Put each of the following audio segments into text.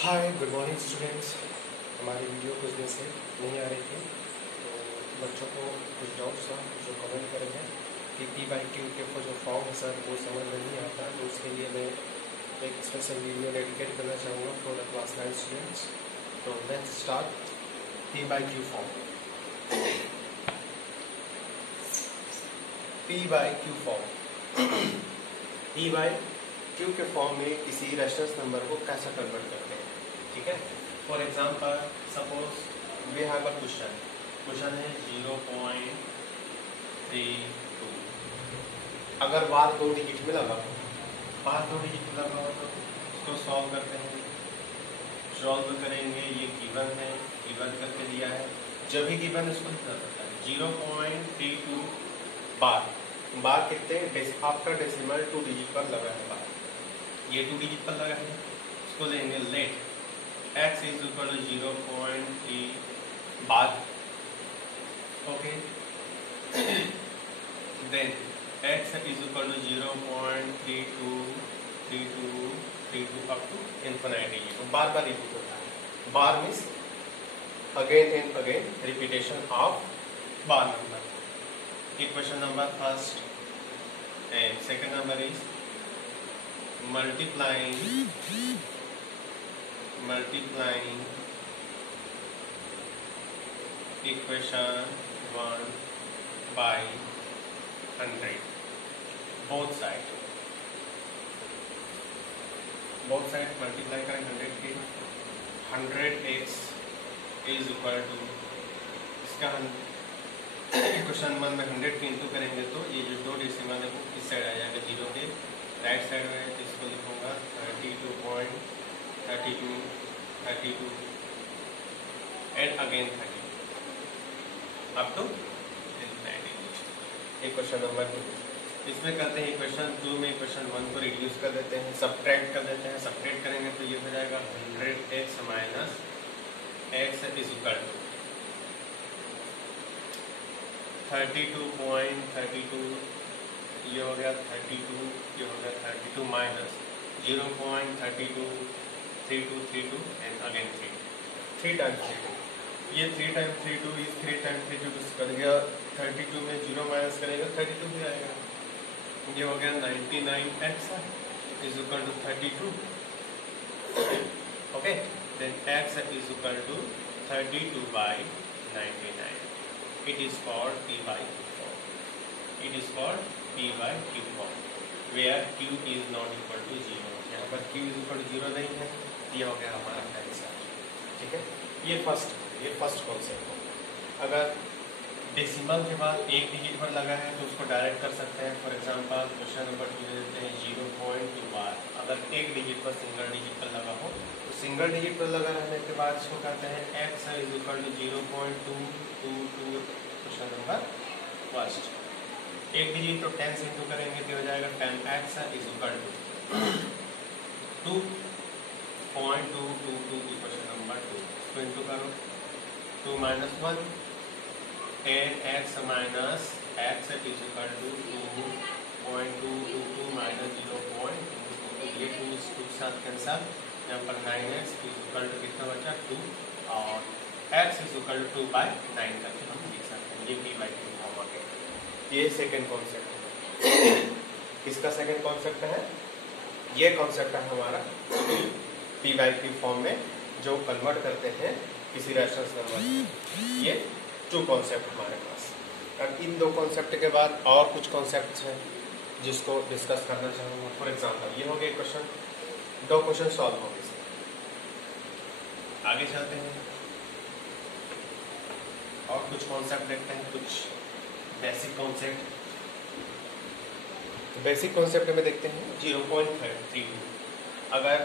Hi good morning students. हमारी video कुछ दिन से नहीं आ रही थी, तो बच्चों को कुछ डाउट्स था जो कमेंट करेंगे कि पी बाई क्यू के जो फॉर्म है सर वो समझ में नहीं आता, तो उसके लिए मैं एक स्पेशल वीडियो डेडिकेट करना चाहूँगा फॉर द क्लास 9 स्टूडेंट्स। तो let's start P by Q form. P by Q form. P by Q के फॉर्म में किसी रेफरेंस नंबर को कैसे कन्वर्ट करते हैं, ठीक है। For example suppose we have a question है 0.32। अगर बार 2 डिजिट में लगा हो, तो उसको सॉल्व करते हैं। सॉल्व करेंगे, ये गिवन है, गिवन करके दिया है, जब भी गिवन उसको लिखना पड़ता है 0.32 बार कितने आफ्टर डेसिमल 2 डिजिट पर लगा है बार, ये 2 डिजिट पर लगा है। इसको लेंगे let x is equal to 0.3 bar, okay. Then x is equal to 0.32 up to infinite digit, बार बार रिपीट होता है। Bar means again and again repetition of bar number. Equation number first and second number is multiplying equation 1 by 100 both side multiply करें 100 के 100x is equal to इसका equation 1 में 100 के into करेंगे तो ये जो 2 डेसिमल है वो इस साइड आ जाएगा, 0 के राइट साइड में। इसको लिखूंगा 32.32 and again 30 up to equation number 2। इसमें करते हैं इक्वेशन 2 में इक्वेशन 1 को रिड्यूस कर देते हैं, सब्ट्रैक्ट कर देते हैं। सब्ट्रैक्ट करेंगे तो ये हो जाएगा 100x minus x is equal to 32.32, ये हो गया 32, ये हो गया 32 माइनस 0.3232 एंड अगेन 3 टाइम्स 32, ये 3 टाइम्स 32 इज 3 टाइम्स 32 कर गया 32 में 0 माइनस करेगा 32 भी आएगा। ये हो गया 99x is equal to 32, okay. Then x is equal to 32 by 99। It is called p by q form. It is called p by q form where q is not equal to 0। यहाँ पर q is equal to 0 नहीं है, ये हो गया हमारा answer, ठीक है। ये फर्स्ट कॉन्सेप्ट हो। अगर डेसिमल के बाद एक डिजिट पर लगा है तो उसको डायरेक्ट कर सकते हैं। फॉर एग्जांपल क्वेश्चन नंबर 2 देते हैं 0.2 बार। अगर एक डिजिट पर सिंगल डिजिट पर लगा हो तो सिंगल डिजिट पर लगा रहने के बाद इसको कहते हैं x is equal to 0.222। Question number first एक डिजिट तो 10 से इंटू करेंगे तो हो जाएगा 10x is equal to 2.222। Question number 2 इसको इंटू करो 2 minus 1 10x minus x is equal to 2.222 minus 0.222। ये 2 इस 2 के साथ कैंसल, यहाँ पर 9x इज इक्वल टू कितना बचा 2 और x is equal to 2 by 9 करके हम लिख सकते हैं। ये p बाई q फॉर्म आ गया। ये सेकेंड कॉन्सेप्ट है। किसका सेकेंड कॉन्सेप्ट है? ये कॉन्सेप्ट है हमारा p बाई q फॉर्म में जो कन्वर्ट करते हैं किसी रेफरेंस नंबर से। ये 2 कॉन्सेप्ट हमारे पास। अब इन 2 कॉन्सेप्ट के बाद और कुछ कॉन्सेप्ट हैं जिसको डिस्कस करना चाहूँगा। फॉर एग्जाम्पल ये हो गए क्वेश्चन, 2 क्वेश्चन सॉल्व हो गए। आगे चलते हैं और कुछ कॉन्सेप्ट देखते हैं, कुछ बेसिक कॉन्सेप्ट। तो बेसिक कॉन्सेप्ट में देखते हैं 0.32। अगर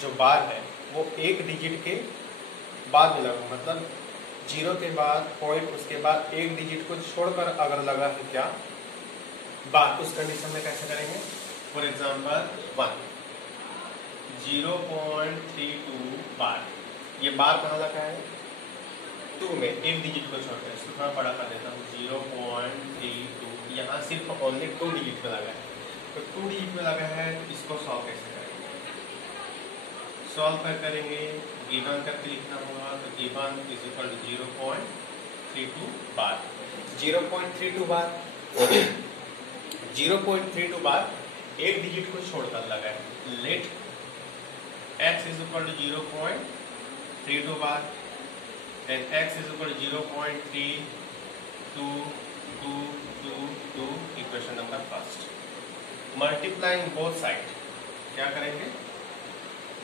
जो बार है वो एक डिजिट के बाद में लगा, मतलब 0 के बाद पॉइंट उसके बाद एक डिजिट को छोड़कर अगर लगा है क्या बार, उस कंडीशन में कैसे करेंगे। फॉर एग्जांपल 1 0.32 बार, ये बार कहाँ लगा है 2 में, एक डिजिट को छोड़कर। इसको थोड़ा बड़ा कर देता हूँ 0.32, यहाँ सिर्फ ओनली 2 डिजिट में लगा है। तो 2 डिजिट में लगा है, इसको 100 कैसे करेंगे। सॉल्व कर करेंगे, गिवन करके लिखना होगा। तो given is equal to 0.32 bar. 0.32 bar 0.32 bar एक डिजिट को छोड़कर लगाए। Let x is equal to 0.32 bar and x is equal to 0.322222 equation number first. Multiplying both side क्या करेंगे?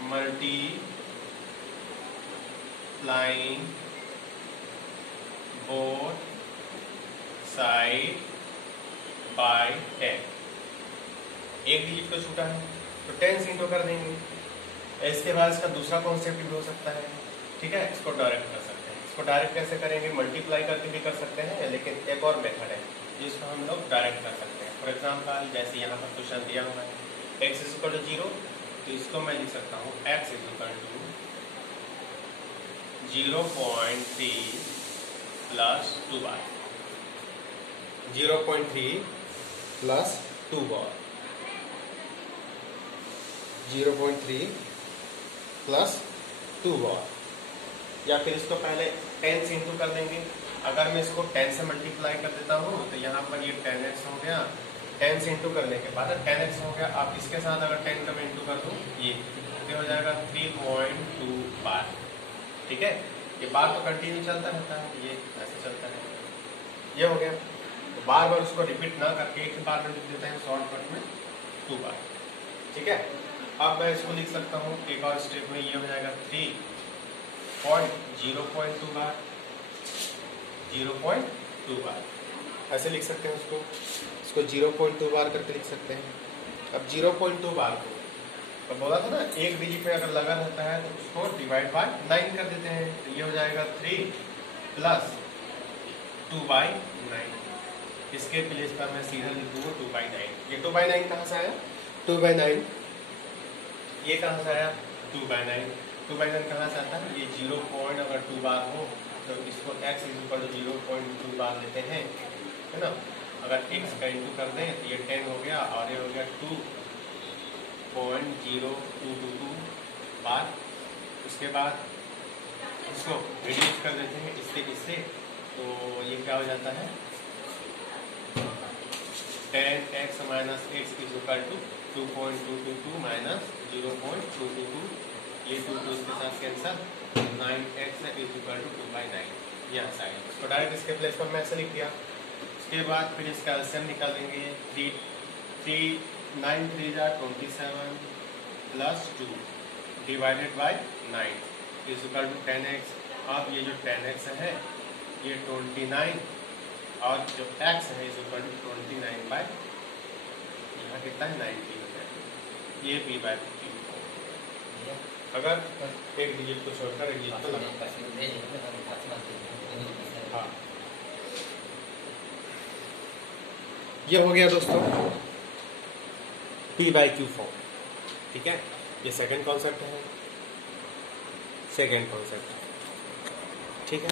Multiplying both side by 10। एक डिजिट को छूटा है तो 10 से इंटू कर देंगे। इसके बाद इसका दूसरा कॉन्सेप्ट भी हो सकता है, ठीक है, इसको डायरेक्ट कर सकते हैं। इसको डायरेक्ट कैसे करेंगे? मल्टीप्लाई करके भी कर सकते हैं, लेकिन एक और मेथड है जिसको हम लोग डायरेक्ट कर सकते हैं। फॉर एग्जाम्पल जैसे यहाँ पर क्वेश्चन दिया हुआ है x इज इक्वल टू 0, तो इसको मैं लिख सकता हूँ x is equal to 0.3 plus 2 bar. 0.3 plus 2 bar 0.3 plus 2 bar. या फिर इसको पहले 10 से इंटू कर देंगे। अगर मैं इसको 10 से मल्टीप्लाई कर देता हूँ तो यहाँ पर ये 10x हो गया। 10 से इंटू करने के बाद 10x हो गया। आप इसके साथ अगर 10 का मैं इंटू कर दूँ ये हो जाएगा 3.2 बार। ठीक है, ये बार तो कंटिन्यू चलता रहता है, ये ऐसे चलता है। ये हो गया। तो बार बार उसको रिपीट ना करके एक बार में लिख देते हैं शॉर्टकट में 2 बार। ठीक है, अब मैं इसको लिख सकता हूँ एक और स्टेप में। ये हो जाएगा 0.2 बार 0.2 बार ऐसे लिख सकते हैं उसको 0.2 बार करके लिख सकते हैं। अब 0.2 बार को तो बोला था ना एक डिजिट में अगर लगा रहता है तो उसको डिवाइड बाय 9 कर देते हैं। तो ये हो जाएगा 3 प्लस 2/9। इसके प्लेस पर मैं सीधा लिख दूंगा 2/9। ये 2/9 कहाँ से आया? 2/9 ये कहाँ से आया? 2/9 कहाँ से आता है? ये 0 पॉइंट अगर 2 बार हो तो इसको x इज इक्वल टू 0.2 बार लेते हैं, है ना। अगर x का इंटू कर दें तो ये 10 हो गया और ये हो गया 2.0222 बार। उसके बाद इसको रिड्यूस कर देते हैं इससे तो ये क्या हो जाता है? 10x minus x is equal to 2.222 minus 0.222। ये 2 इसके साथ cancel. 9x is equal to 2/9 यहाँ साइड। इसको डायरेक्ट इसके प्लेस पर मैं ऐसे लिख दिया। उसके बाद फिर इसका एलसीएम निकालेंगे। 9 3 जा 27 प्लस 2 divided by 9 is equal to 10x। अब ये जो 10x है ये 29 और जो x है इज इक्वल टू 29 बाय यहाँ कितना है 90 हो जाएगा। ये p/q। अगर एक डिजिट को छोड़कर एक डिजिट को लगा। हाँ, ये हो गया दोस्तों p/q फॉर्म। ठीक है, ये सेकंड कॉन्सेप्ट है। ठीक है।